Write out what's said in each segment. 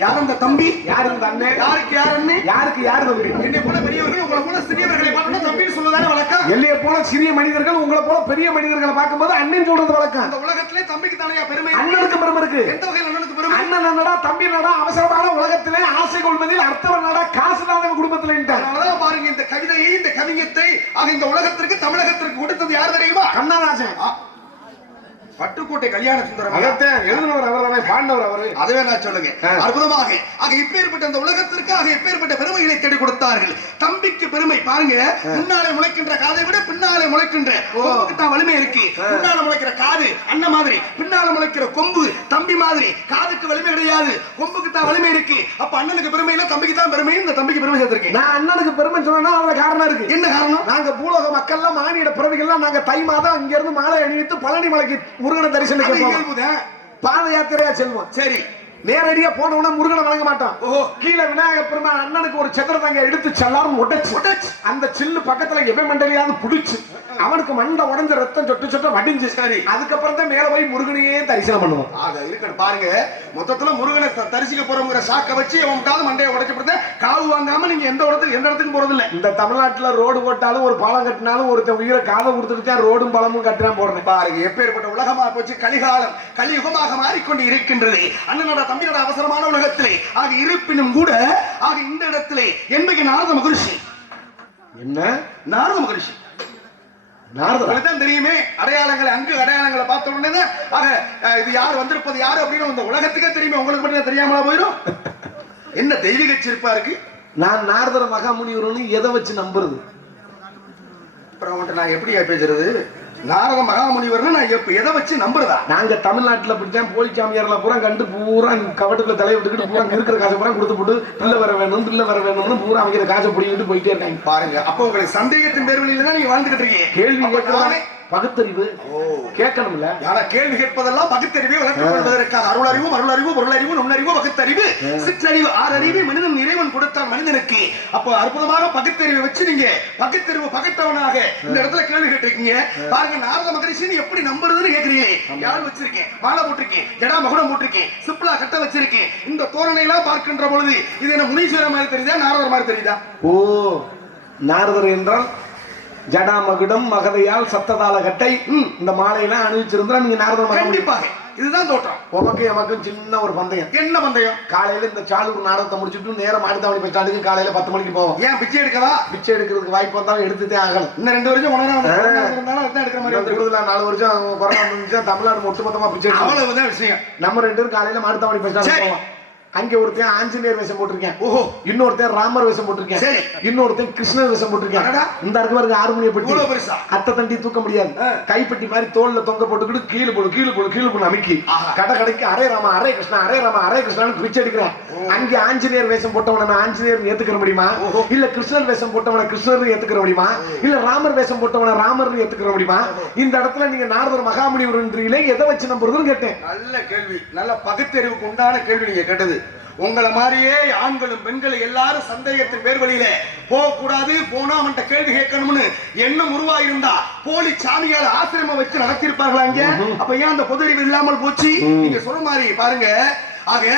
யார் அந்த தம்பி, யாரு இந்த அண்ணன், யாருக்கு யார் அண்ணன், யாருக்கு யாரு தம்பி? என்னை போல பெரியவர்கள் உங்களை போல சிறியவர்களை பார்த்தா தம்பின்னு சொல்லுதானே வழக்கம். எல்லையை போல சிறிய மனிதர்கள் உங்களை போல பெரிய மனிதர்களை பார்க்கும்போது அண்ணன் சொல்றது வழக்கம். அந்த உலகத்திலே தம்பிக்கு தானையா பெருமை, அண்ணனுக்கு பெருமை இருக்கு. எந்த வகையில் அண்ணனுக்கு பெருமை? அண்ணன் என்னடா தம்பி என்னடா அவசரமான உலகத்திலே ஆசை கொள்வதில் அர்த்தம் என்னடா காசு தான் குடும்பத்தில். அதனாலதான் பாருங்க இந்த கவிதையை, இந்த கவிஞத்தை இந்த உலகத்திற்கு தமிழகத்திற்கு கொடுத்தது யார் தெரியுமா? கண்ணதாசன். பட்டுக்கோட்டை கல்யாண சுந்தரம் எழுதினவர் அவர், பாண்டவர் அவரு. அதுவே நான் சொல்லுங்க. அற்புதமாக இப்பேற்பட்ட அந்த உலகத்திற்கு எப்பேற்பட்ட பெருமைகளை தேடி கொடுத்தார்கள். தம்பிக்கு பெருமை பாருங்க. முன்னாலே முளைக்கின்ற காதை விட பின்னாலே முளைக்கின்ற கொம்புக்கு தான் வலிமை இருக்கு. முன்னால முளைக்கிற காது அண்ணன் மாதிரி, பின்னால முளைக்கிற கொம்பு தம்பி மாதிரி. காதுக்கு வலிமை கிடையாது, கொம்புக்கு தான் வலிமை இருக்கு. அப்ப அண்ணனுக்கு பெருமை இல்ல, தம்பிக்கு தான் பெருமை. இந்த தம்பிக்கு பெருமை சேர்த்திருக்கேன். நான் அண்ணனுக்கு பெருமை சொன்னா அதுல காரணம் இருக்கு. என்ன காரணம்? நாங்க பூலோக மக்கள்லாம் மானிட பிறவிகள்லாம் நாங்க தை மாதம் இங்க இருந்து மாலை அணிவித்து பழனி மலைக்கு முருகனை தரிசனம் பாத யாத்திரையா செல்வோம். சரி, நேரடியா போனவன முருகனை வணங்க மாட்டோம். கீழே விநாயகர் பெருமான் அண்ணனுக்கு ஒரு சத்திரத்தங்க எடுத்து செல்லாரும் உடைச்சு அந்த சில்லு பக்கத்துல எவை மண்டலியாவது புடிச்சு அவனுக்கு மண்டை உடஞ்ச ரத்தம் சொட்டு சொட்ட வடிஞ்சு. சரி, அதுக்கப்புறம் தான் மேல போய் முருகனையே தரிசனம் பண்ணுவோம். இருக்கட்டும் பாருங்க. மொத்தத்துல முருகனை தரிசிக்க போறவங்க சாக்க வச்சு அவன் மண்டையை உடைச்சு காவு வாங்காம நீங்க எந்த இடத்துக்கும் போறது இல்ல. இந்த தமிழ்நாட்டுல ரோடு போட்டாலும் ஒரு பாலம் கட்டினாலும் ஒருத்தன் உயிரை காதை கொடுத்துட்டு தான் ரோடும் பாலமும் கட்டினா போறேன். பாருங்க எப்பேற்பட்ட உலகமா போச்சு. கலிகாலம் கலியுகமாக மாறிக்கொண்டு இருக்கின்றது. அண்ணனோட தம்பியோட அவசரமான உலகத்திலே இருப்பினும் கூட இந்த இடத்திலே என்பது நாரத மகரிஷி. என்ன நாரத மகரிஷி? நாரதர் தெரியுமே. அடையாளங்களை அடையாளங்களை பார்த்த உடனே இது யார் வந்திருப்பது யாரு அப்படின்னு இந்த உலகத்துக்கே தெரியுமே. உங்களுக்கு மட்டும் தெரியாமலா போயிடும்? என்ன தெய்வீக சிறப்பா இருக்கு. நான் நாரதர் மகாமுனிவர்னு எதை வச்சு நம்புறது? அப்புறம் நான் எப்படி பேசுறது? நாரத மகாமுனிவர்னு நான் எதை வச்சு நம்புறதா? நாங்க தமிழ்நாட்டுல பிடிச்சேன் போலி சாமியார்ல பூரா கண்டு பூரா கவட்டுக்குள்ள தலையை விட்டுக்கிட்டு பூரா இருக்கிற காசை பூரா கொடுத்து போட்டு பிள்ளை வர வேணும்னு பூரா அவங்க காசை பிடிக்கிட்டு போயிட்டே இருக்காங்க. பாருங்க, அப்ப உங்களுக்கு சந்தேகத்தின் பேர்வழியில தான் நீங்க வாழ்ந்துகிட்டு இருக்கீங்க. கேள்வி கேட்கறானே பகுத்தறிவு கேட்கணும்ல. ஆனா கேள்வி கேட்பதெல்லாம் பகுத்தறிவை வளர்த்துக் கொள்வதற்காக அருளறிவு, மருளறிவு, பொருளறிவு, நுண்ணறிவு, பகுத்தறிவு, சிற்றறிவு, ஆறறிவு மனிதன் இறைவன் கொடுத்தான் மனிதனுக்கு. அப்ப அற்புதமாக பகுத்தறிவை வச்சு நீங்க பகுத்தறிவு பகட்டவனாக இந்த இடத்துல கேள்வி கேட்டிருக்கீங்க. பாருங்க, நாரத மகரிஷின்னு எப்படி நம்புறதுன்னு கேக்குறீங்களே. யார் வச்சிருக்கேன்? மாலை போட்டிருக்கேன், ஜடா மகுடம் போட்டிருக்கேன், சிப்லா கட்ட வச்சிருக்கேன். இந்த தோரணை எல்லாம் பார்க்கின்ற பொழுது இது என்ன முனீஸ்வரர் மாதிரி தெரியுதா, நாரதர் மாதிரி தெரியுதா? ஓ, நாரதர் என்றால் ஜடா மகுடம் மகதையால் சத்ததால கட்டை இந்த மாலையெல்லாம் அணிவிச்சிருந்தா நீங்க நாரதர். கண்டிப்பாக இதுதான் தோற்றம். உமக்கு எமக்கும் சின்ன ஒரு பந்தயம். என்ன பந்தயம்? காலையில இந்த சாலூர் நாடகத்தை முடிச்சுட்டு நேரம் மாடுத்தாவணி பஸ் ஸ்டாண்டுக்கு காலையில 10 மணிக்கு போவோம். ஏன் பிச்சை எடுக்கவா? பிச்சை எடுக்கிறதுக்கு வாய்ப்பு வந்தாலும் எடுத்துட்டே ஆகணும். இன்னும் 2 வருஷம் எடுக்கிற மாதிரி கூடுதலா 4 வருஷம் கொரோனா வந்துச்சா தமிழ்நாடு ஒட்டுமொத்தமா பிச்சை எடுக்கணும். அவ்வளவுதான் விஷயம். நம்ம 2 பேரும் காலையில மாடுத்தாவணி பஸ் ஸ்டாண்டு போவோம். அங்க ஒருத்தன் ஆஞ்சநேயர் வேஷம் போட்டிருக்கேன். ஓஹோ. இன்னொருத்தன் ராமர் வேஷம் போட்டிருக்கேன். சரி. இன்னொருத்தன் கிருஷ்ணர் வேஷம் போட்டிருக்கேன். இந்த இருக்கு பாருங்க ஹார்மோனிய பெட்டி. அத்தை தண்டி தூக்க முடியாது. கைப்பட்டி மாதிரி தோல்ல தொங்க போட்டுக்கிட்டு கீழே போடு அமைக்கி கடைக்கு அரே ராமா அரே கிருஷ்ணா அரே ராமா அரே கிருஷ்ணான்னு பிச்சை எடுக்கிறேன். அங்க ஆஞ்சநேயர் வேஷம் போட்டவன ஆஞ்சநேயர் ஏத்துக்கிற முடியுமா? இல்ல கிருஷ்ணர் வேஷம் போட்டவன கிருஷ்ணர் ஏத்துக்கிற முடியுமா? இல்ல ராமர் வேஷம் போட்டவன ராமர் ஏத்துக்கிற முடியுமா? இந்த இடத்துல நீங்க நாரதர் மகாமுனிவர்ன்றீங்களே எதை வச்சு நம்புறதுன்னு கேட்டேன். நல்ல கேள்வி, நல்ல பகுத்தறிவுக்கு உண்டான கேள்வி நீங்க கேட்டது. உங்களை மாதிரியே ஆண்களும் பெண்களும் எல்லாரும் சந்தேகத்தின் பேர் வழியில போகக்கூடாது, போனா அவன்கிட்ட கேள்வி கேட்கணும்னு எண்ணம் உருவாயிருந்தா போலி சாமியால ஆசிரமம் வச்சு நடத்திருப்பார்களா இங்க? அப்ப ஏன் அந்த பொது அறிவு இல்லாமல் போச்சு? நீங்க சொல்ற மாதிரி பாருங்க. ஆக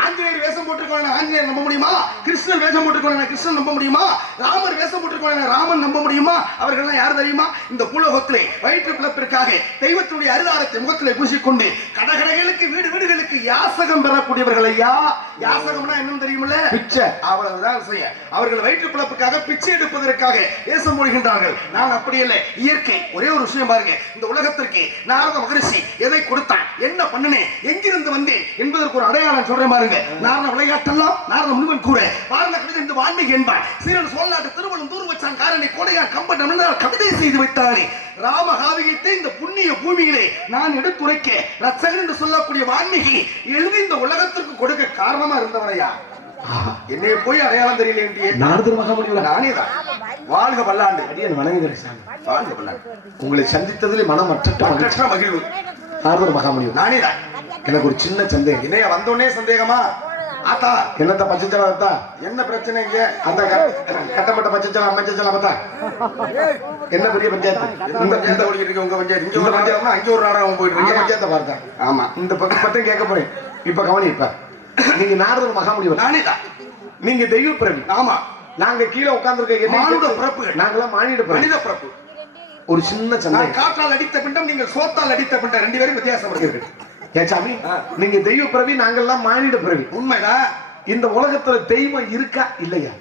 ஆஞ்சநேயர் வேஷம் போட்டிருக்கவன ஆஞ்சநேயர் நம்ப முடியுமா? கிருஷ்ணர் வேஷம் போட்டிருக்கவன கிருஷ்ணன் நம்ப முடியுமா? ராமர் வேஷம் போட்டிருக்கவன ராமன் நம்ப முடியுமா? அவர்கள் யார் தெரியுமா? இந்த பூலோகத்திலே வயிற்று பிளப்பிற்காக தெய்வத்துடைய அருளாரத்தை முகத்திலே பூசிக்கொண்டு கடகடைகளுக்கு வீடுகளுக்கு யாசகம் பெறக்கூடியவர்கள். ஐயா, யாசகம்னா என்னன்னு தெரியுமில்ல? பிச்சை. அவ்வளவுதான் செய்ய. அவர்கள் வயிற்று பிளப்புக்காக பிச்சை எடுப்பதற்காக வேஷம் போடுகின்றார்கள். நான் அப்படி இல்லை. இயற்கை ஒரே ஒரு விஷயம் பாருங்க. இந்த உலகத்திற்கு நாரத மகரிஷி எதை கொடுத்தான், என்ன பண்ணினேன், எங்கிருந்து வந்தேன் என்பதற்கு ஒரு அடையாளம் சொல்றேன். நாரத விளையாட்டெல்லாம் நாரத முனிவன் கூட பாரத கவிதை இந்த வான்மீகி என்பார். சீரன் சோழநாட்டு திருவள்ளும் தூர் வச்சான் காரணி கோடையான் கம்பன் கவிதை செய்து வைத்தானே ராமகாவியத்தை இந்த புண்ணிய பூமியிலே நான் எடுத்துரைக்க ரச்சகன் என்று சொல்லக்கூடிய வான்மீகி எழுதி இந்த உலகத்திற்கு கொடுக்க காரணமா இருந்தவனையா? என்னைய போய் அடையாளம் தெரியல. நாரதர் மகாமுனிவர் நானே தான். வாழ்க பல்லாண்டு. அடியன் வணங்குகிறேன் சாமி. வாழ்க பல்லாண்டு. உங்களை சந்தித்ததிலே மனமற்ற மகிழ்வு. நாரதர் மகாமுனிவர் நானே தான். எனக்கு ஒரு சின்ன சந்தேகம். என்னைய வந்தோடனே சந்தேகமா? ஆத்தா என்னத்த பச்சைச்சலா என்ன பிரச்சனை இங்க? அந்த கட்டப்பட்ட பச்சைச்சலம் அமைச்சலம் பார்த்தா என்ன பெரிய பஞ்சாயத்து? இந்த ஓடிட்டு இருக்கு உங்க பஞ்சாயத்து. இங்க ஒரு பஞ்சாயத்து, அங்க ஒரு நாடகம் போயிட்டு இருக்கு. பஞ்சாயத்தை பார்த்தேன். ஆமா, இந்த பத்தையும் கேட்க போறேன். இப்ப கவனி. இப்ப நீங்க நாரதர் மகாமுனிவர். நானே தான். நீங்க தெய்வ பிறவி. ஆமா. நாங்க கீழே உட்கார்ந்திருக்க மானுட பிறப்பு. நாங்களாம் மானிட பிறவி. மனித பிறப்பு. ஒரு சின்ன சந்தேகம். காற்றால் அடித்த பிண்டம், நீங்க சோத்தால் அடித்த பிண்டம், ரெண்டு பேரும் வித்தியாசம் இருக்கு. ஏன் சாமி, நீங்க தெய்வ பிறவி, நாங்கெல்லாம் மானிட பிறவி. உண்மைதான். இந்த உலகத்துல தெய்வம் இருக்கா இல்லையா?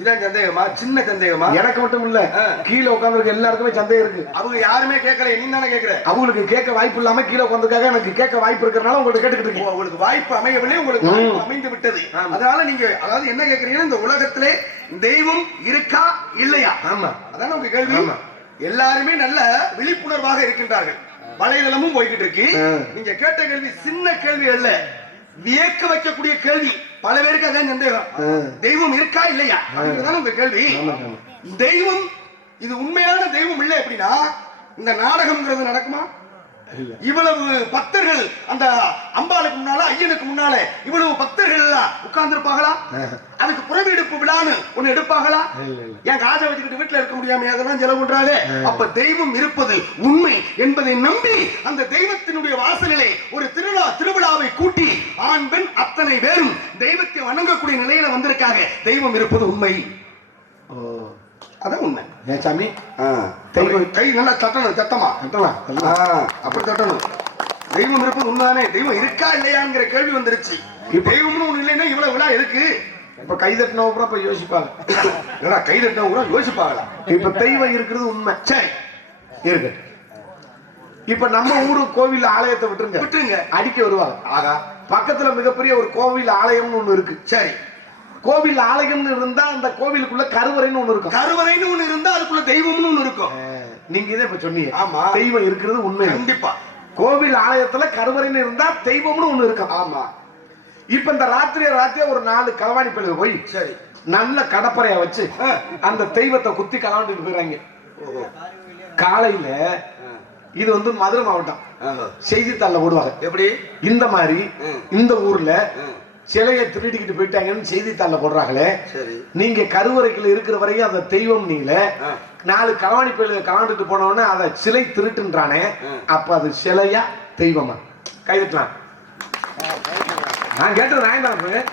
இதான் சந்தேகமா? சின்ன சந்தேகமா? எனக்கு மட்டும் இல்ல, கீழே உட்கார்ந்திருக்க எல்லாருக்குமே சந்தேகம் இருக்கு. அவங்க யாருமே கேட்கல, நீ தானே கேட்கிற. அவங்களுக்கு கேட்க வாய்ப்பு இல்லாம கீழே உட்கார்ந்திருக்காங்க. எனக்கு கேட்க வாய்ப்பு இருக்கிறனால உங்களுக்கு கேட்டுக்கிட்டு இருக்கேன். உங்களுக்கு வாய்ப்பு அமையவில்லை, உங்களுக்கு வாய்ப்பு அமைந்து விட்டது. அதனால நீங்க அதாவது என்ன கேட்கறீங்கன்னா, இந்த உலகத்திலே தெய்வம் இருக்கா இல்லையா? ஆமா, அதான உங்க கேள்வி. எல்லாருமே நல்ல விழிப்புணர்வாக இருக்கின்றார்கள். வலைதளமும் போய்கிட்டு இருக்கு. நீங்க கேட்ட கேள்வி சின்ன கேள்வி அல்ல, வியக்க வைக்கக்கூடிய கேள்வி. பல பேருக்கு அதான் சந்தேகம், தெய்வம் இருக்கா இல்லையா அப்படிங்கறதான உங்க கேள்வி. தெய்வம், இது உண்மையான தெய்வம் இல்லை அப்படின்னா இந்த நாடகம்ங்கிறது நடக்குமா? இவ்வளவு பக்தர்கள் அந்த அம்பாளுக்கு முன்னால, ஐயனுக்கு முன்னால இவ்வளவு பக்தர்கள் எல்லாம் உட்கார்ந்து இருப்பாங்களா? அதுக்கு புறவெடுப்பு விழான்னு ஒண்ணு எடுப்பாங்களா? ஏன் காஜை வச்சுக்கிட்டு வீட்டுல இருக்க முடியாம அதெல்லாம் செலவு பண்றாங்க. அப்ப தெய்வம் இருப்பது உண்மை என்பதை நம்பி அந்த தெய்வத்தினுடைய வாசலிலே ஒரு திருவிழாவை கூட்டி ஆண் பெண் அத்தனை பேரும் தெய்வத்தை வணங்கக்கூடிய நிலையில வந்திருக்காங்க. தெய்வம் இருப்பது உண்மை. அதான் உண்மை. ஏன் சாமி, கை நல்லா தட்டணும், சத்தமா அப்படி தட்டணும். தெய்வம் இருப்பது உண்மைதானே? தெய்வம் இருக்கா இல்லையாங்கிற கேள்வி வந்துருச்சு. தெய்வம்னு ஒண்ணு இல்லைன்னா இவ்வளவு விழா எதுக்கு? இப்ப கை தட்டினவங்க இப்ப யோசிப்பாங்க. கை தட்டினவங்க யோசிப்பாங்களா? இப்ப தெய்வம் இருக்கிறது உண்மை. சரி, இருக்கு. இப்ப நம்ம ஊரு கோவில் ஆலயத்தை விட்டுருங்க, அடிக்க வருவாங்க. ஆகா, பக்கத்துல மிகப்பெரிய ஒரு கோவில் ஆலயம்னு ஒண்ணு இருக்கு. சரி, கோவில் ஆலயம்னு இருந்தா அந்த கோவிலுக்குள்ள கருவறைன்னு ஒண்ணு இருக்கும். கருவறைன்னு ஒண்ணு இருந்தா அதுக்குள்ள தெய்வம்னு ஒண்ணு இருக்கும். நீங்க இதை இப்ப சொன்னீங்க. ஆமா, தெய்வம் இருக்கிறது உண்மை. கண்டிப்பா. கோவில் ஆலயத்துல கருவறைன்னு இருந்தா தெய்வம்னு ஒண்ணு இருக்கும். ஆமா. இப்ப இந்த ராத்திரியா ஒரு 4 களவாணி பிள்ளைங்க போய் சரி நல்ல கடப்பறைய வச்சு அந்த தெய்வத்தை குத்தி களவாண்டிட்டு போயிறாங்க. காலையில இது வந்து மதுரை மாவட்டம், செய்தித்தாள்ல போடுவாங்க. எப்படி இந்த மாதிரி இந்த ஊர்ல சிலையை திருடிக்கிட்டு போயிட்டாங்கன்னு செய்தித்தாள்ல போடுறாங்களே. நீங்க கருவறைக்குள்ள இருக்கிற வரையும் அந்த தெய்வம் நீங்கள 4 களவாணி பயில கலாண்டுட்டு போனோன்னு அதை சிலை திருட்டுன்றானே, அப்ப அது சிலையா தெய்வமா? கைதட்டலாம். நான் கேட்டது நான் தான்,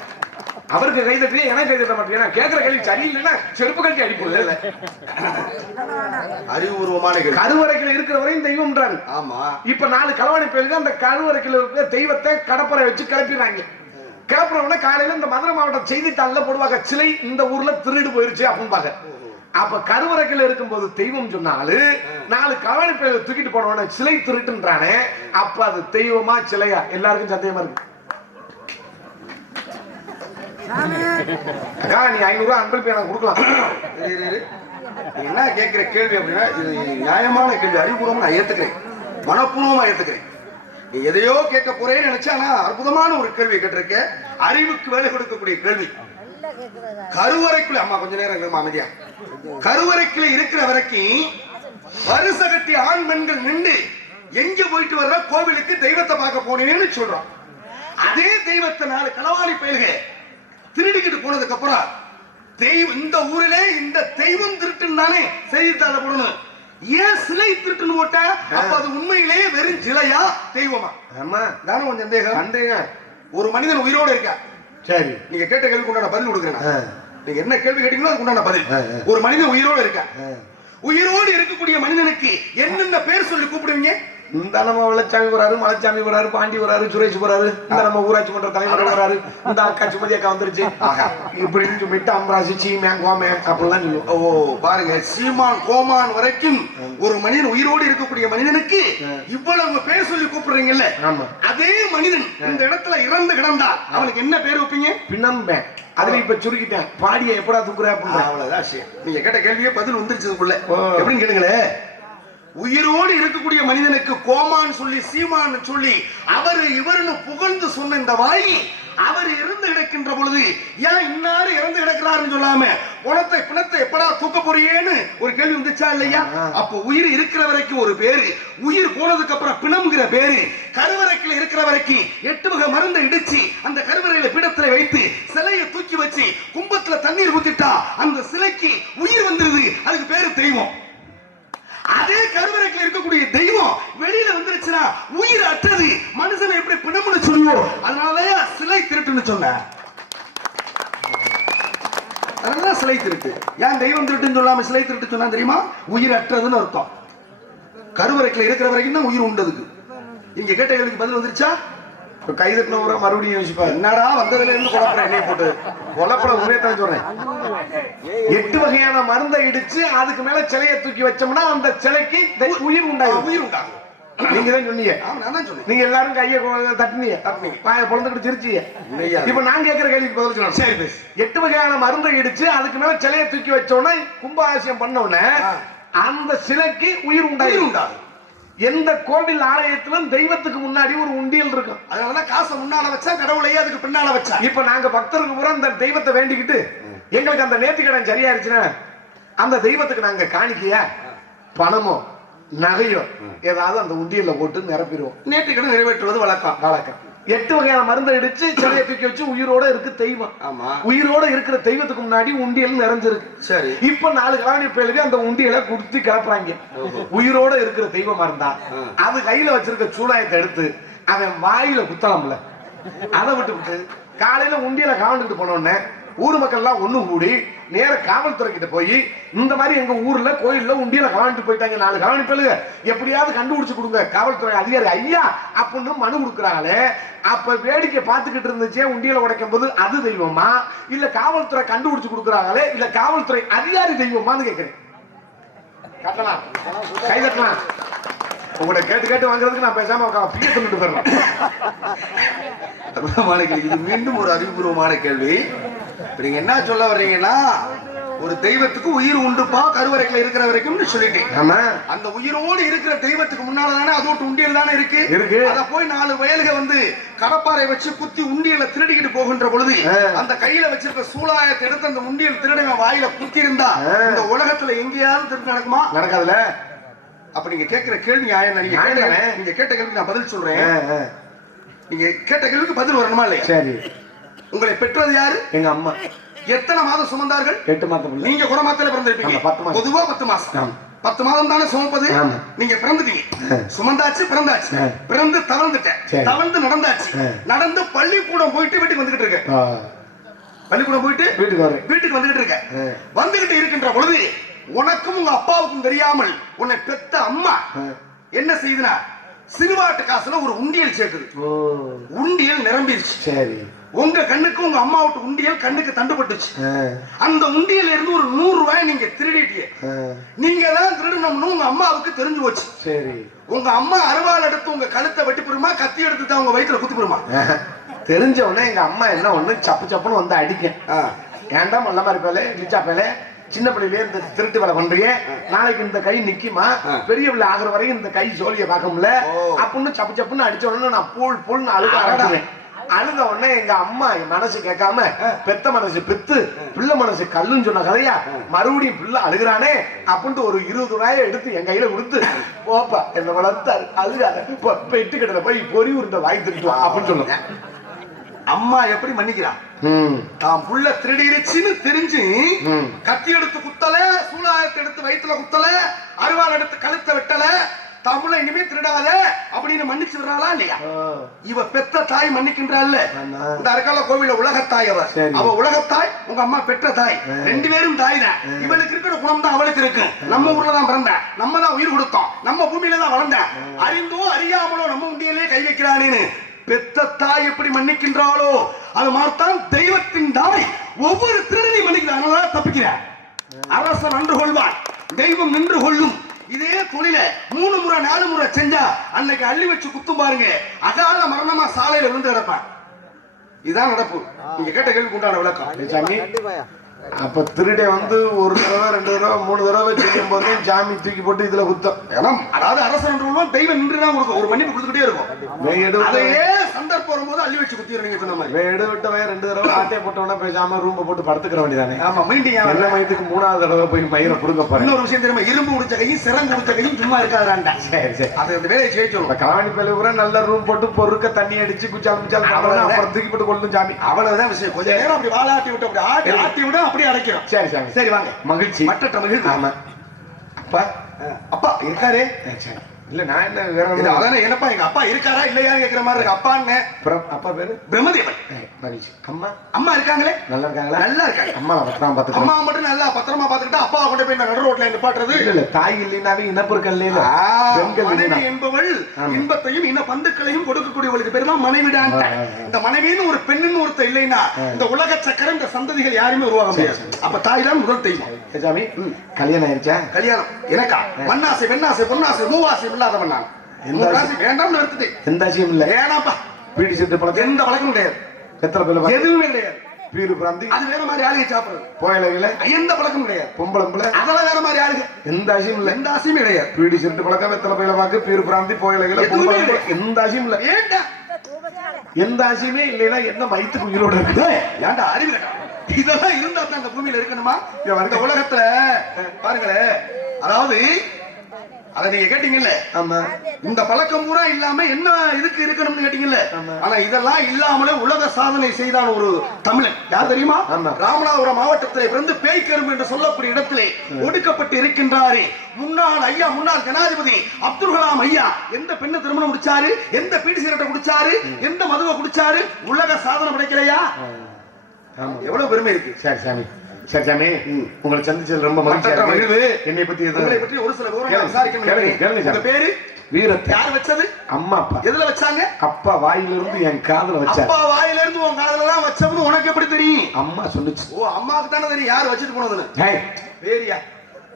அவருக்கு கை தட்டி எனக்கு கை தட்ட மாட்டேன். கேட்கிற கேள்வி சரியில்லைன்னா செருப்பு கட்டி அடிப்பது இல்ல. அறிவுபூர்வமான கருவறைக்குள்ள இருக்கிற வரையும் தெய்வம்ன்றாரு. ஆமா. இப்ப 4 களவாணி பயிலுக்கு அந்த கருவறைக்குள்ள இருக்கிற தெய்வத்தை கடப்பறை வச்சு கிளப்பிடுறாங்க. கிளப்புறவன காலையில இந்த மதுரை மாவட்டம் செய்தித்தாள்ல போடுவாங்க, சிலை இந்த ஊர்ல திருடு போயிருச்சு அப்படின்பாங்க. அப்ப கருவறைக்குள்ள இருக்கும்போது தெய்வம் சொன்னாலு 4 களவாணி பயில தூக்கிட்டு போனவன சிலை திருட்டுன்றானே, அப்ப அது தெய்வமா சிலையா? எல்லாருக்கும் சந்தேகமா இருக்கு. நீ 500 ரூபாய் அன்பளிப்பு எனக்கு கொடுக்கலாம். என்ன கேட்கிற கேள்வி அப்படின்னா இது நியாயமான கேள்வி, அறிவுபூர்வமா நான் ஏத்துக்கிறேன், மனப்பூர்வமா ஏத்துக்கிறேன். நீ எதையோ கேட்க போறேன்னு நினைச்சா, ஆனா அற்புதமான ஒரு கேள்வி கேட்டிருக்க, அறிவுக்கு வேலை கொடுக்கக்கூடிய கேள்வி. கருவறைக்குள்ள அம்மா கொஞ்ச நேரம் அமைதியா, கருவறைக்குள்ள இருக்கிற வரைக்கும் வருஷ கட்டி ஆண் பெண்கள் நின்று எங்க போயிட்டு வர்ற கோவிலுக்கு தெய்வத்தை பார்க்க போனேன்னு சொல்றோம். அதே தெய்வத்தை 4 களவாணி பயல்க திருடிக்கிட்டு போனதுக்கு அப்புறம் தெய்வம் இந்த ஊரிலே இந்த தெய்வம் திருட்டுன்னு தானே செய்தித்தாள போடணும். ஏன் சிலை திருட்டுன்னு போட்டா அப்ப அது உண்மையிலேயே வெறும் சிலையா தெய்வமா? ஆமா, தானே கொஞ்சம் சந்தேகம். ஒரு மனிதன் உயிரோடு இருக்கா. சரி, நீங்க கேட்ட கேள்விக்கு உண்டான பதில் கொடுக்குறேன். நீங்க என்ன கேள்வி கேட்டீங்களோ அதுக்கு உண்டான பதில். ஒரு மனிதன் உயிரோடு இருக்கா. உயிரோடு இருக்கக்கூடிய மனிதனுக்கு என்னென்ன பேர் சொல்லி கூப்பிடுவீங்க? இந்த நம்ம வெள்ளச்சாமி வராரு, மலைச்சாமி வராரு, பாண்டி வராரு, சுரேஷ் வராரு, இந்த நம்ம ஊராட்சி மன்ற தலைவர் வராரு, இந்த அக்கா சுமதி அக்கா வந்துருச்சு இப்படின்னு சொல்லிட்டு அம்ராசி சீமேன் கோமே அப்படிலாம் சொல்லுவோம். ஓ பாருங்க, சீமான் கோமான் வரைக்கும் ஒரு மனிதன் உயிரோடு இருக்கக்கூடிய மனிதனுக்கு இவ்வளவு பேர் சொல்லி கூப்பிடுறீங்கல்ல, அதே மனிதன் இந்த இடத்துல இறந்து கிடந்தா அவனுக்கு என்ன பேர் வைப்பீங்க? பிணம்பேன். அதுல இப்ப சுருக்கிட்டேன், பாடிய எப்படா தூக்குற அப்படின்னு. அவ்வளவுதான். நீங்க கேட்ட கேள்வியே பதில் வந்துருச்சு. எப்படின்னு கேளுங்களே. உயிரோடு இருக்கக்கூடிய மனிதனுக்கு கோமான் சொல்லி சீமான் சொல்லி அவரு இவருன்னு புகழ்ந்து சொன்ன இந்த வாய், அவர் இறந்து கிடக்கின்ற பொழுது ஏன் இன்னாரு இறந்து கிடக்கிறாருன்னு சொல்லாம பிணத்தை எப்படா தூக்க போறியேன்னு ஒரு கேள்வி வந்துச்சா இல்லையா? அப்போ உயிர் இருக்கிற வரைக்கும் ஒரு பேரு, உயிர் போனதுக்கு அப்புறம் பிணம்ங்கிற பேரு, கருவறைக்குள்ள இருக்கிற வரைக்கும் 8 வகை மருந்தை இடிச்சு அந்த கருவறையில பீடத்துல வைத்து சிலையை தூக்கி வச்சு கும்பத்துல தண்ணீர் ஊத்திட்டா அந்த சிலைக்கு உயிர் வந்துருது, அதுக்கு பேரு தெய்வம். அதே கருவறைக்குள்ள இருக்கக்கூடிய தெய்வம் வெளியில வந்துருச்சுன்னா உயிர் அற்றது. மனுஷனை எப்படி பிணம்னு சொல்லுவோம், அதனாலதான் சிலை திருட்டுன்னு சொன்ன. அதனால சிலை திருட்டு. ஏன் தெய்வம் திருட்டுன்னு சொல்லாம சிலை திருட்டு சொன்னா தெரியுமா? உயிர் அற்றதுன்னு அர்த்தம். கருவறைக்குள்ள இருக்கிற வரைக்கும் தான் உயிர் உண்டதுக்கு. இங்க கேட்ட கேள்விக்கு பதில் வந்துருச்சா? கை தட்டின மறுபடியும் யோசிப்பா, என்னடா வந்ததுல இருந்து குழப்பற என்னைய போட்டு கொலப்பட ஒரே தான் சொல்றேன். 8 வகையான மருந்தை இடிச்சு அதுக்கு மேல சிலையை தூக்கி வச்சோம்னா அந்த சிலைக்கு உயிர் உண்டாகும். உயிர் உண்டாகும். நீங்க தான் சொன்னீங்க. நான் தான் சொன்னேன். நீங்க எல்லாரும் கையை தட்டினீங்க, வாயை பொழந்துக்கிட்டு சிரிச்சீங்க. இப்ப நான் கேட்கிற கேள்விக்கு பதில் சொல்லணும். சரி பேசு. 8 வகையான மருந்தை இடிச்சு அதுக்கு மேல சிலையை தூக்கி வச்சோம்னா கும்பாபிஷேகம் பண்ண உடனே அந்த சிலைக்கு உயிர் உண்டாகும். எந்த கோவில் ஆலயத்திலும் தெய்வத்துக்கு முன்னாடி ஒரு உண்டியல் இருக்கும். அதனாலதான் காசை முன்னால வச்சா கடவுளையே அதுக்கு பின்னால வச்சா. இப்ப நாங்க பக்தருக்கு பூரா இந்த தெய்வத்தை வேண்டிக்கிட்டு எங்களுக்கு அந்த நேர்த்தி கடன் சரியாயிருச்சுன்னா அந்த தெய்வத்துக்கு நாங்க காணிக்கையா பணமோ நகையோ ஏதாவது அந்த உண்டியல்ல போட்டு நிரப்பிடுவோம். நேர்த்தி கடன் நிறைவேற்றுவது வழக்கம். 8 வகையான மருந்தை இடிச்சு சிலையை தூக்கி வச்சு உயிரோட இருக்கு தெய்வம். ஆமா, உயிரோட இருக்கிற தெய்வத்துக்கு முன்னாடி உண்டியல் நிறைஞ்சிருக்கு. சரி. இப்ப 4 கலாணி பேருக்கு அந்த உண்டியலை குடுத்து கிளப்புறாங்க. உயிரோட இருக்கிற தெய்வமா இருந்தா அது கையில வச்சிருக்க சூடாயத்தை எடுத்து அவன் வாயில குத்தலாம்ல, அதை விட்டு காலையில உண்டியலை காவண்டுக்கிட்டு போனோடனே ஊர் மக்கள் எல்லாம் ஒண்ணு கூடி நேர காவல்துறை கிட்ட போய் இந்த மாதிரி எங்க ஊர்ல கோயில்ல உண்டியல கவனிட்டு போயிட்டாங்க 4 கவனிப்பலுங்க, எப்படியாவது கண்டுபிடிச்சு கொடுங்க காவல்துறை அதிகாரி ஐயா அப்படின்னு மனு கொடுக்குறாங்களே. அப்ப வேடிக்கை பார்த்துக்கிட்டு இருந்துச்சே உண்டியல உடைக்கும் போது அது தெய்வமா இல்ல காவல்துறை கண்டுபிடிச்சு கொடுக்குறாங்களே இல்ல காவல்துறை அதிகாரி தெய்வமான்னு கேட்கிறேன். கட்டலாம், கை தட்டலாம். உங்களை கேட்டு கேட்டு வாங்குறதுக்கு நான் பேசாம பிய சொல்லிட்டு போயிடலாம். இது மீண்டும் ஒரு அறிவுபூர்வமான கேள்வி. நீங்க என்ன சொல்ல வர்றீங்கன்னா, ஒரு தெய்வத்துக்கு உயிர் உண்டுப்பா கருவறைக்குள்ள இருக்கிற வரைக்கும் சொல்லிட்டேன். அந்த உயிரோடு இருக்கிற தெய்வத்துக்கு முன்னால தானே அது ஒரு உண்டியல் தானே இருக்கு. அத போய் 4 வயலுக வந்து கடப்பாறை வச்சு குத்தி உண்டியல திருடிக்கிட்டு போகின்ற பொழுது அந்த கையில வச்சிருக்க சூலாயத்தை எடுத்து அந்த உண்டியல் திருடுங்க வாயில குத்தி இருந்தா இந்த உலகத்துல எங்கேயாவது திருட்டு நடக்குமா? நடக்காதுல. அப்ப நீங்க கேட்கிற கேள்வி நியாயம். நீங்க கேட்ட கேள்விக்கு நான் பதில் சொல்றேன். நீங்க கேட்ட கேள்விக்கு பதில் வரணுமா இல்லையா? சரி. உங்களை பெற்றது யாரு? எங்க அம்மா. எத்தனை மாதம் சுமந்தார்கள்? 8 மாதம். நீங்க குடமாத்தில பிறந்திருப்பீங்க. பொதுவா 10 மாசம். 10 மாதம் தானே சுமப்பது. நீங்க பிறந்துட்டீங்க, சுமந்தாச்சு, பிறந்தாச்சு, பிறந்து தவழ்ந்துட்டேன், தவழ்ந்து நடந்தாச்சு, நடந்து பள்ளிக்கூடம் போயிட்டு வீட்டுக்கு வந்துகிட்டு இருக்க. பள்ளிக்கூடம் போயிட்டு வீட்டுக்கு வந்துகிட்டு இருக்க. வந்துகிட்டு இருக்கின்ற பொழுது உனக்கும் உங்க அப்பாவுக்கும் தெரியாமல் உன்னை பெத்த அம்மா என்ன செய்யுதுனா சிறுவாட்டு காசுல ஒரு உண்டியல் சேர்க்குது. உண்டியல் நிரம்பிடுச்சு. சரி. உங்க கண்ணுக்கு உங்க அம்மா விட்டு உண்டியல் கண்ணுக்கு தண்டுபட்டுச்சு. அந்த உண்டியல இருந்து ஒரு 100 ரூபாய் நீங்க திருடிட்டீங்க. நீங்க தான் திருடணும்னு உங்க அம்மாவுக்கு தெரிஞ்சு போச்சு. சரி. உங்க அம்மா அருவாள் எடுத்து உங்க கழுத்தை வெட்டி போடுமா, கத்தி எடுத்து தான் உங்க வயிற்றுல குத்தி போடுமா? தெரிஞ்ச உடனே எங்க அம்மா என்ன ஒண்ணு சப்பு சப்புன்னு வந்து அடிக்க. ஏன்டா மல்ல மாதிரி பேலே லிச்சா பேலே சின்ன பிள்ளையிலே இந்த திருட்டு வேலை பண்றீங்க, நாளைக்கு இந்த கை நிக்குமா, பெரிய பிள்ளை ஆகுற வரைக்கும் இந்த கை ஜோலிய பார்க்க முடியல அப்படின்னு சப்பு சப்புன்னு அடிச்ச உடனே நான் பூல் பூல்னு அழுக ஆரம்பிச்சேன். அழுத உடனே எங்க அம்மா என் மனசு கேட்காம பெத்த மனசு பெத்து பிள்ளை மனசு கல்லுன்னு சொன்ன கதையா மறுபடியும் பிள்ளை அழுகிறானே அப்படின்ட்டு ஒரு 20 ரூபாயை எடுத்து என் கையில கொடுத்து போப்பா என்ன வளர்த்தாரு அழுகாத பெட்டு கிட்ட போய் பொறி உருண்ட வாங்கி திருட்டு அப்படின்னு சொல்லுங்க. அம்மா எப்படி மன்னிக்கிறா? தான் புள்ள திருடிருச்சுன்னு தெரிஞ்சு கத்தி எடுத்து குத்தல, சூலாயத்தை எடுத்து வயிற்றுல குத்தல, அருவாள் எடுத்து கழுத்தை வெட்டல, தமிழ இனிமே திருடாத அப்படின்னு மன்னிச்சு விடுறாளா இல்லையா? இவ பெத்த தாய் மன்னிக்கின்றாள். இந்த அரக்கால கோவில உலகத்தாய் அவ உலகத்தாய், உங்க அம்மா பெற்ற தாய், 2 பேரும் தாய் தான். இவளுக்கு இருக்கிற குணம் தான் அவளுக்கு இருக்கு. நம்ம ஊர்ல தான் பிறந்த, நம்ம தான் உயிர் கொடுத்தோம், நம்ம பூமியில தான் வளர்ந்த, அறிந்தோ அறியாமலோ நம்ம உண்டியிலே கை வைக்கிறானேன்னு பெத்த தாய் எப்படி மன்னிக்கின்றாளோ அது மாதிரிதான் தெய்வத்தின் தாய் ஒவ்வொரு திருடனையும் மன்னிக்கிறாங்க. தப்பிக்கிற அரசன் அன்று கொள்வான், தெய்வம் நின்று கொள்ளும். இதே தொழில 3 முறை 4 முறை செஞ்சா அன்னைக்கு அள்ளி வச்சு குத்தும் பாருங்க, அகால மரணமா சாலையில விழுந்து கிடப்பான். இதான் நடப்பு. நீங்க கேட்ட கேள்விக்கு உண்டான விளக்கம். அப்ப திருடே வந்து 1 தடவை 2 தடவை 3 தடவை செய்யும் போது ஜாமி தூக்கி போட்டு இதுல குத்தம். அதாவது அரசன் என்று தெய்வம் நின்றுதான் கொடுக்கும், ஒரு மன்னிப்பு கொடுத்துட்டே இருக்கும். அதையே சந்தர்ப்பம் வரும்போது அள்ளி வச்சு குத்திடுறீங்க. சொன்ன மாதிரி வேடு விட்டவன் 2 தடவை ஆட்டையை போட்டவனா பேசாம ரூம்ப போட்டு படுத்துக்கிற வேண்டியதானே. ஆமா, மீண்டும் எல்லா மயத்துக்கு 3ஆவது தடவை போய் மயிரை புடுங்க போறேன். இன்னொரு விஷயம் தெரியுமா, இரும்பு குடிச்ச கையும் சிறங்கு குடிச்ச கையும் சும்மா இருக்காதாண்டா. சரி சரி, அது அந்த வேலையை செய்யணும். கலாவணி பேல கூட நல்ல ரூம் போட்டு பொறுக்க தண்ணி அடிச்சு குச்சால் குச்சால் அப்புறம் தூக்கி போட்டு கொள்ளும் ஜாமி. அவ்வளவுதான் விஷயம். கொஞ்ச நேரம் அப்படி வாலாட்டி விட்டு அப்படி ஆட்டி விட அப்படியே அடைக்கிறோம். சரி சரி சரி, வாங்க. மகிழ்ச்சி. மற்ற மகிழ்ச்சி. ஆமா. அப்பா அப்பா இருக்காரு. இல்ல நான் என்ன வேற அதானே என்னப்பா எங்க அப்பா இருக்காரா இல்லையா கேக்குற மாதிரி இருக்கு. அப்பான்னு அப்பா பேரு பிரம்மதேவன். அம்மா அம்மா இருக்காங்களே? நல்லா இருக்காங்களா? நல்லா இருக்காங்க. அம்மா பத்திரமா பாத்துக்க. அம்மா மட்டும் நல்லா பத்திரமா பாத்துக்கிட்டா அப்பா கொண்டு போய் நடு ரோட்ல நிப்பாட்டுறது இல்ல. தாய் இல்லைனாவே இனப்பொருட்கள் இல்ல. மனைவி என்பவள் இன்பத்தையும் இன பந்துக்களையும் கொடுக்கக்கூடியவளுக்கு பேர் தான் மனைவிடான். இந்த மனைவின்னு ஒரு பெண்ணுன்னு ஒருத்தர் இல்லைன்னா இந்த உலக சக்கரம் இந்த சந்ததிகள் யாருமே உருவாக முடியாது. அப்ப தாய் தான் முதல் தெய்வம். சாமி கல்யாணம் ஆயிடுச்சா? கல்யாணம் எனக்கா? மண்ணாசை பெண்ணாசை பொன்னாசை மூவாசை இல்லாதவன் நான். வேண்டாம்னு எடுத்துட்டு எந்த ஆசையும் இல்ல. ஏனாப்பா பீடி செட்டு பழக்கம் எந்த பழக்கம் கிடையாது. எத்தனை பேர் எதுவுமே கிடையாது. பீரு பிராந்தி அது வேற மாதிரி ஆளுகை சாப்பிடுறது. போயலையில எந்த பழக்கம் கிடையாது. பொம்பளம்பள அதெல்லாம் வேற மாதிரி ஆளுகை. எந்த ஆசையும் இல்ல. எந்த ஆசையும் கிடையாது. பீடி செட்டு பழக்கம் எத்தனை பேர் வாக்கு பீரு பிராந்தி போயலையில எந்த ஆசையும் இல்ல. ஏண்டா எந்த ஆசையுமே இல்லைன்னா என்ன வயிற்றுக்கு உயிரோட இருக்குது? ஏண்டா அறிவு கேட்டா இதெல்லாம் இருந்தா தான் அந்த பூமியில இருக்கணுமா? இந்த உலகத்துல பாருங்களேன், அதாவது அத நீங்க கேட்டீங்கல்ல, இந்த பழக்கம் பூரா இல்லாம என்ன இதுக்கு இருக்கணும்னு கேட்டீங்கல்ல. ஆனா இதெல்லாம் இல்லாமலே உலக சாதனை செய்தான் ஒரு தமிழன். யார் தெரியுமா? ராமநாதபுரம் மாவட்டத்திலே பிறந்து பேய்க்கரும்பு என்று சொல்லக்கூடிய இடத்திலே ஒடுக்கப்பட்டு இருக்கின்றாரே முன்னாள் ஜனாதிபதி அப்துல் கலாம் ஐயா எந்த பெண்ணை திருமணம் முடிச்சாரு? எந்த பீடி சிகரெட்டை குடிச்சாரு? எந்த மதுவை குடிச்சாரு? உலக சாதனை படைக்கலையா? எவ்வளவு பெருமை இருக்கு. சரி சாமி, சரி சாமி, உங்களை சந்திச்சது ரொம்ப மகிழ்வு. என்னை பத்தி ஒரு சில விவரங்களை விசாரிக்கணும். உங்க பேரு வீரத்தை யார் வச்சது? அம்மா. அப்பா எதுல வச்சாங்க? அப்பா வாயில இருந்து என் காதுல வச்சாங்க. அப்பா வாயில இருந்து உன் காதுல எல்லாம் வச்சது உனக்கு எப்படி தெரியும்? அம்மா சொல்லுச்சு. ஓ, அம்மாவுக்கு தானே தெரியும் யார் வச்சிட்டு போனதுன்னு. பேரியா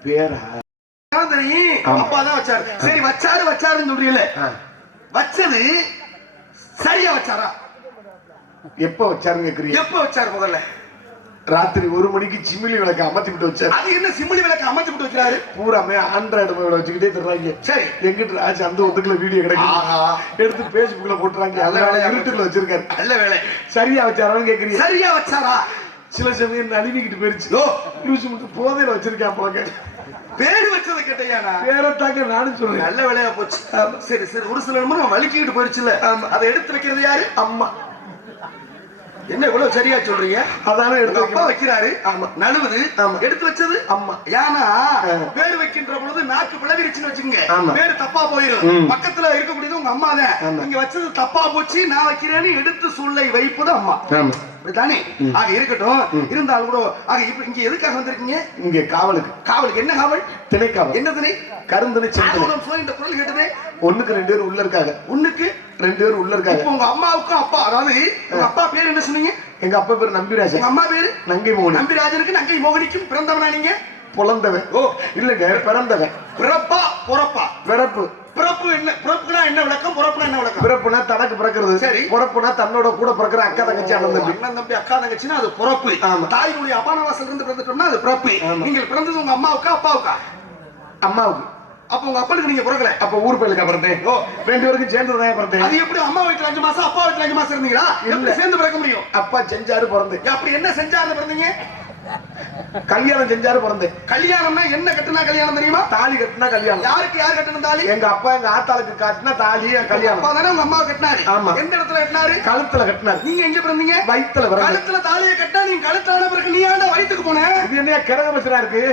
பேரா தெரியும். அப்பா தான் வச்சாரு. சரி, வச்சாருன்னு சொல்றீங்களே, வச்சது சரியா வச்சாரா? எப்ப வச்சாருன்னு கேக்குறீங்க? எப்ப வச்சாரு? முதல்ல ராத்திரி 1 மணிக்கு சிமிலி விளக்க அமர்த்தி விட்டு வச்சாரு. அது என்ன சிமிலி விளக்க அமர்த்தி விட்டு வைக்கிறாரு? பூராமே ஆண்ட்ராய்டு மொபைல் வச்சுக்கிட்டே தர்றாங்க. சரி, எங்கிட்ட ஆச்சு அந்த ஒத்துக்குள்ள வீடியோ கிடைக்கும், எடுத்து பேஸ்புக்ல போட்டுறாங்க. அதனால யூடியூப்ல வச்சிருக்காரு. நல்ல வேலை. சரியா வச்சாரான்னு கேக்குறீங்க? சரியா வச்சாரா? சில சமயம் நழுவிக்கிட்டு போயிருச்சு. லூசு மட்டும் போதையில வச்சிருக்கேன் போல. பேரு வச்சதை கேட்டையானா? பேரத்தாக்க நானும் சொல்றேன். நல்ல வேலையா போச்சு. சரி சரி, ஒரு சில நேரம் வலிக்கிட்டு போயிருச்சுல, அதை எடுத்து வைக்கிறது யாரு? அம்மா. என்ன இவ்வளவு சரியா சொல்றீங்க? அதான எடுத்து அப்பா வைக்கிறாரு. ஆமா. நழுவுது. எடுத்து வச்சது அம்மா. ஏன்னா பேர் வைக்கின்ற பொழுது நாக்கு பிளவிருச்சுன்னு வச்சுக்கோங்க, பேரு தப்பா போயிடும். பக்கத்துல இருக்கக்கூடியது உங்க அம்மா தான். நீங்க வச்சது தப்பா போச்சு, நான் வைக்கிறேன்னு எடுத்து சொல்லை வைப்பது அம்மா. தானே? ஆக இருக்கட்டும். இருந்தாலும் கூட ஆக இப்ப இங்க எதுக்காக வந்திருக்கீங்க? இங்க காவலுக்கு. காவலுக்கு என்ன காவல்? திணைக்காவல். என்ன திணை? கருந்திணை. இந்த குரல் கேட்டதே. ஒண்ணுக்கு 2 பேர் உள்ள இருக்காங்க. ஒண்ணுக்கு 2 பேர் உள்ள இருக்காங்க. உங்க அம்மாவுக்கும் அப்பா, அதாவது உங்க அப்பா பேர் என்ன சொன்னீங்க? எங்க அப்பா பேர் நம்பிராஜன். உங்க அம்மா பேரு நங்கை மோகன். நம்பிராஜனுக்கு நங்கை மோகனிக்கும் பிறந்தவனா நீங்க? பொழந்தவன். ஓ இல்லங்க, பிறந்தவன். பிறப்பா பொறப்பா? பிறப்பு. பிறப்பு என்ன? பிறப்புனா என்ன விளக்கம்? பொறப்புனா என்ன விளக்கம்? பிறப்புனா தனக்கு பிறக்கிறது. சரி. பொறப்புனா தன்னோட கூட பிறக்கிற அக்கா தங்கச்சி அண்ணன் தம்பி. அண்ணன் தம்பி அக்கா தங்கச்சினா அது பொறப்பு. தாய்மொழி அபானவாசல் இருந்து பிறந்துட்டோம்னா அது பிறப்பு. நீங்கள் பிறந்தது உங்க அம்மாவுக்கா அப்பாவுக்கா? அம்மாவுக்கு. அப்ப உங்க அப்பனுக்கு நீங்க பிறக்கல. அப்ப ஊர் பேருக்கு பிறந்தேன். ஓ, 2 பேருக்கும் சேர்ந்துதான் பிறந்தேன். அது எப்படி? அம்மா வீட்டுல 5 மாசம் அப்பா வீட்டுல 5 மாசம் இருந்தீங்களா? எப்படி சேர்ந்து பிறக்க முடியும்? அப்பா செஞ்சாரு பிறந்தேன். அப்படி என்ன செஞ்சாரு பிறந்தீங்க? கல்யாணம் செஞ்சாரு பிறந்தேன். கல்யாணம்னா என்ன? கட்டுனா கல்யாணம் தெரியுமா? தாலி கட்டுனா கல்யாணம். யாருக்கு யார் கட்டணும் தாலி? எங்க அப்பா எங்க ஆத்தாளுக்கு கட்டினா தாலி கல்யாணம். அப்பா தானே உங்க அம்மா கட்டினாரு. ஆமா. எந்த இடத்துல கட்டினாரு? கழுத்துல கட்டினாரு. நீங்க எங்க பிறந்தீங்க? வயித்துல. கழுத்துல தாலியை கட்டினா நீங்க கழுத்தான பிறகு நீ ஏன்டா வயித்துக்கு போன? இது என்ன கிரக பசரா இருக்கு?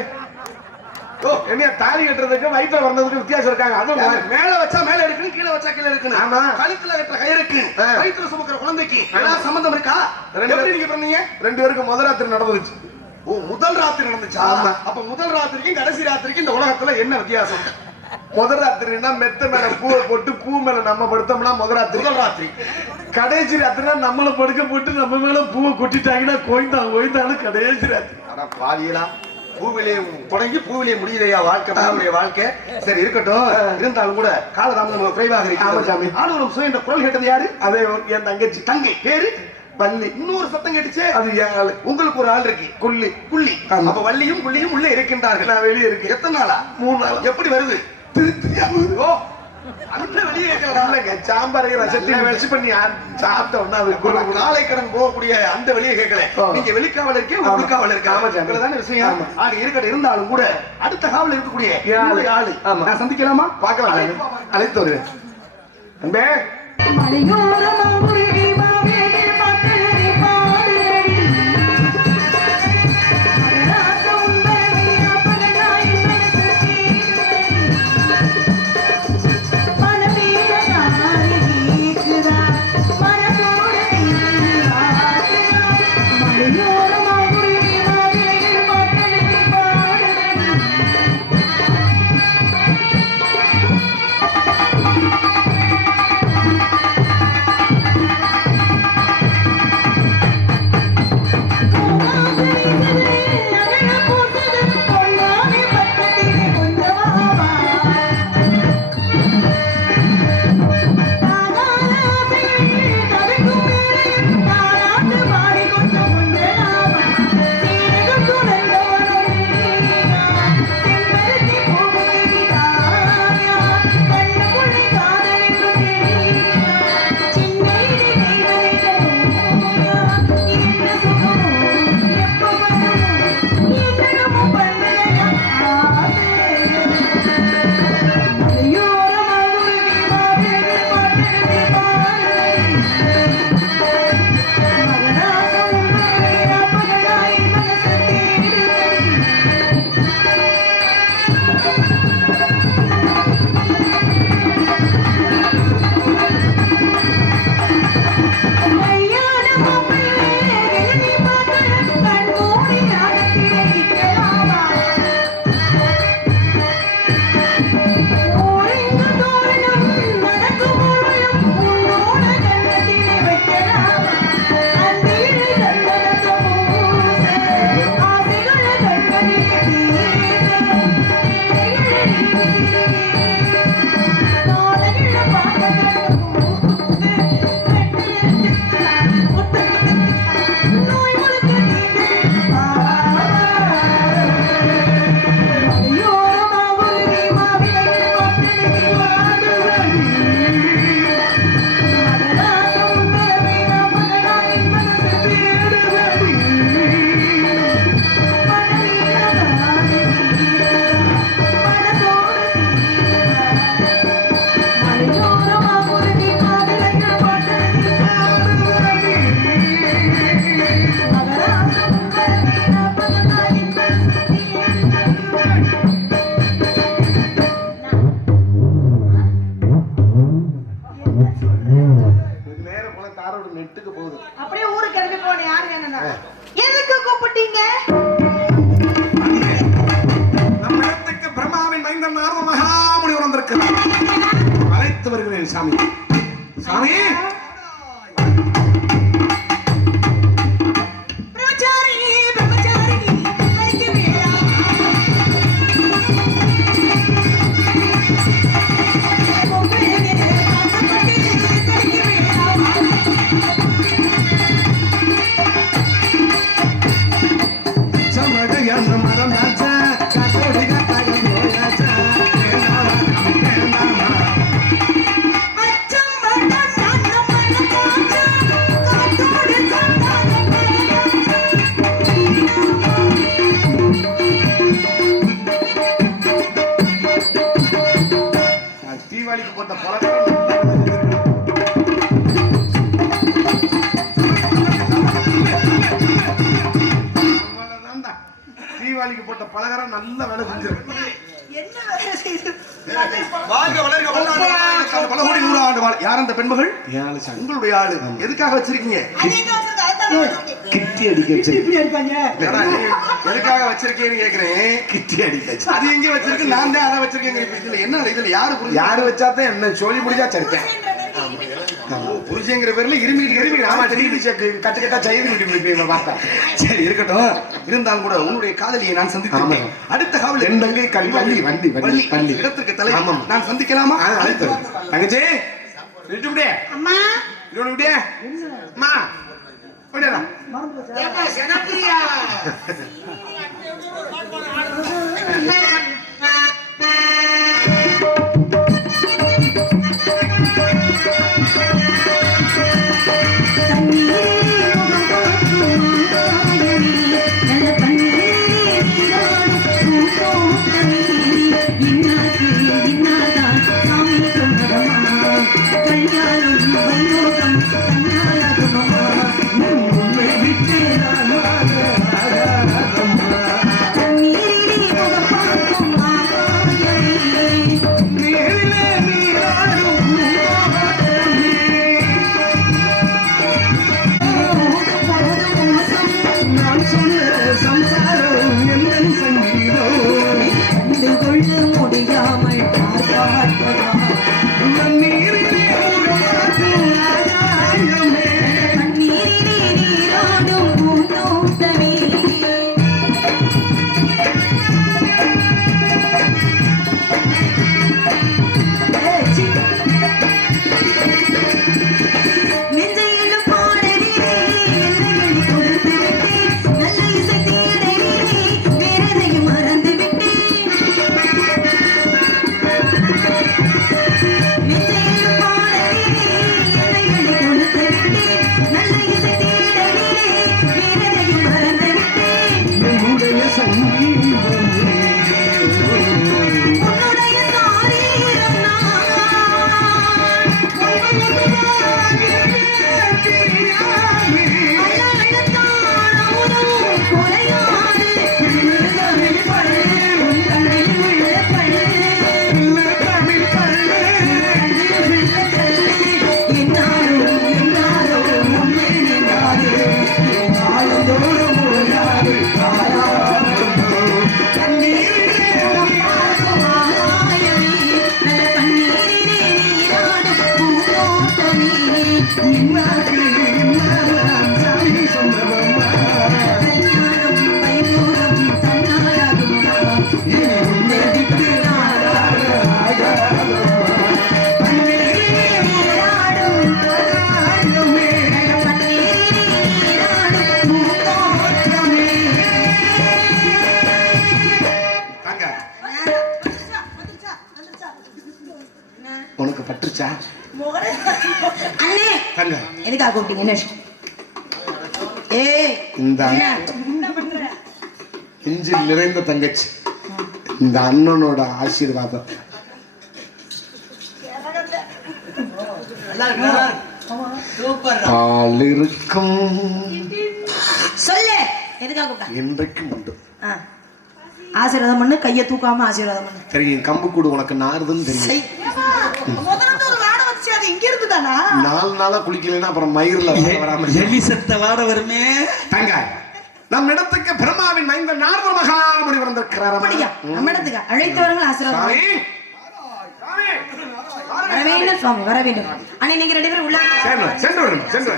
ஓ, என்ன தாலி கட்டுறதுக்கு வயித்துல வந்ததுக்கு வித்தியாசம் இருக்காங்க. அது மேல வச்சா மேல எடுக்கணும், கீழே வச்சா கீழே எடுக்கணும். ஆமா. கழுத்துல கட்டுற கயிறுக்கு வயித்துல சுமக்கிற குழந்தைக்கு ஏதாவது சம்பந்தம் இருக்கா? எப்படி நீங்க பிறந்தீங்க? 2 பேருக்கு முதல் ராத்திரி நடந்துச்சு. ஓ, முதல் ராத்திரி நடந்துச்சா? அப்ப முதல் ராத்திரிக்கும் கடைசி ராத்திரிக்கும் இந்த உலகத்துல என்ன வித்தியாசம்? முதல் ராத்திரினா மெத்த மேல பூவை போட்டு பூ மேல நம்ம படுத்தோம்னா முதல் ராத்திரி. கடைசி ராத்திரினா நம்மள படுக்க போட்டு நம்ம மேல பூவை கொட்டிட்டாங்கன்னா கோய்ந்தாலும் கடைசி ராத்திரி. ஆனா பாதியலா பூவிலே தொடங்கி பூவிலே முடியலையா வாழ்க்கை? சரி இருக்கட்டும். இருந்தாலும் கூட காலதாமதம் குறைவாக இருக்கு. ஆளுநரும் சுய என்ற குரல் கேட்டது யாரு? அதே என் தங்கச்சி. தங்கை பேரு வள்ளி. இன்னொரு சத்தம் கேட்டுச்சு. அது ஏன்? உங்களுக்கு ஒரு ஆள் இருக்கு, குள்ளி. அப்ப வள்ளியும் புள்ளியும் உள்ள இருக்கின்றார்கள். நான் வெளியே இருக்கு. எத்தனை நாளா? 3 நாள். எப்படி வருது? ஓ, அந்த வெளியே கேட்கல. சாம்பாரை ரசத்தையும் வச்சு பண்ணி சாப்பிட்டோம்னா காலை கடன் போகக்கூடிய அந்த வெளியே கேட்கல. நீங்க வெளிக்காவல் இருக்கே, உள்காவல் இருக்கா? விஷயம். ஆக இருக்கட்டும். இருந்தாலும் கூட அடுத்த காவல் இருக்கக்கூடிய ஆளு நான் சந்திக்கலாமா? பார்க்கலாம். அழைத்து வருவேன். அன்பே நேரம் போல தாரோட நெட்டுக்கு போகுது. அப்படியே ஊருக்கு கிளம்பி போன யாருங்க என்னன்னா எதுக்கு கூப்பிட்டீங்க? நம்ம இடத்துக்கு பிரம்மாவின் மைந்தன் நாரத மகாமுனி வந்திருக்கிறார். அழைத்து வருகிறேன் சாமி. சாமி தீபாவளிக்கு போட்ட பலகாரம் தீபாவளிக்கு போட்ட பலகாரம் நல்ல வேலை செஞ்சிருக்கு. யார் அந்த பெண்மகள்? உங்களுடைய ஆளு. எதுக்காக வச்சிருக்கீங்க? கிட்டி அடிக்க எதுக்காக வச்சிருக்கேன்னு கேக்குறேன். கிட்டி அடிக்க அது எங்க வச்சிருக்கு? நான் தான் அதை வச்சிருக்கேன். என்ன இதுல யாரு வச்சாதான் என்ன சொல்லி முடிஞ்சா சரிப்பேன். புருஷங்கிற பேர்ல இருமிட்டு ஆமா தெரியுது கட்டு கட்டா செய்து பார்த்தா. சரி இருக்கட்டும். இருந்தாலும் கூட உன்னுடைய காதலியை நான் சந்தித்தேன். அடுத்த காவல் என் தங்கை கல்வி வண்டி வண்டி இடத்திற்கு தலை நான் சந்திக்கலாமா? தங்கச்சி விட்டுவிடே அம்மா விட்டுவிடே அம்மா விடலாம். உனக்கு பட்டுச்சா அண்ணே? தங்க எதுக்காக கூப்பிட்டீங்க? என்ன ஏய் இந்த இஞ்சில் நிறைந்த தங்கச்சி, இந்த அண்ணனோட ஆசீர்வாதம் பால் இருக்கும் சொல்லு. எதுக்காக கூப்பிட்டா? என்றைக்கும் உண்டு. ஆசீர்வாதம் பண்ணு, கையை தூக்காம ஆசீர்வாதம் பண்ணு. தெரியும், கம்பு கூடு உனக்கு நாறுதுன்னு தெரியும். முதல்ல ஒரு வாடம் வந்துச்சு, அது இங்க இருந்து தானா 4 நாளா குளிக்கலைன்னா அப்புறம் மயிர்ல வராம எலி செத்த வாட வருமே. தங்க நம் இடத்துக்கு பிரம்மாவின் 5 நாரத மகாமுனி வந்திருக்கிறார். அப்படியா? நம்ம இடத்துக்கு அழைத்தவர்கள் ஆசீர்வாதம். வர வேண்டும் சுவாமி, வர வேண்டும். அண்ணே, நீங்க 2 பேரும் உள்ள சென்று